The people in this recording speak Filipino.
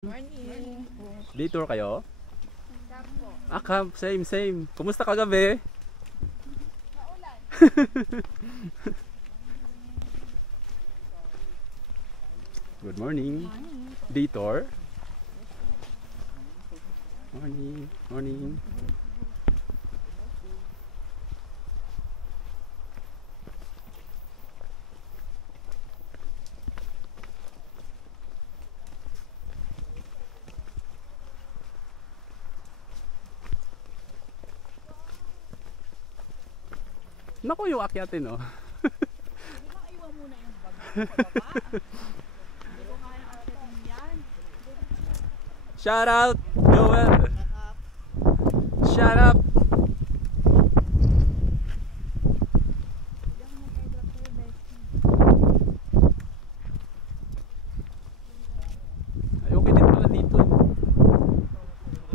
Morning. Day tour kayo? Campo. Camp. Same. Kumusta kagabi? Maulan. Good morning. Day tour. Morning. Naku, yung akyatin, no? Hindi ba iwan muna yung bag mo sa baba? Hindi ko kaya akyatin yan. Shout out, Joel!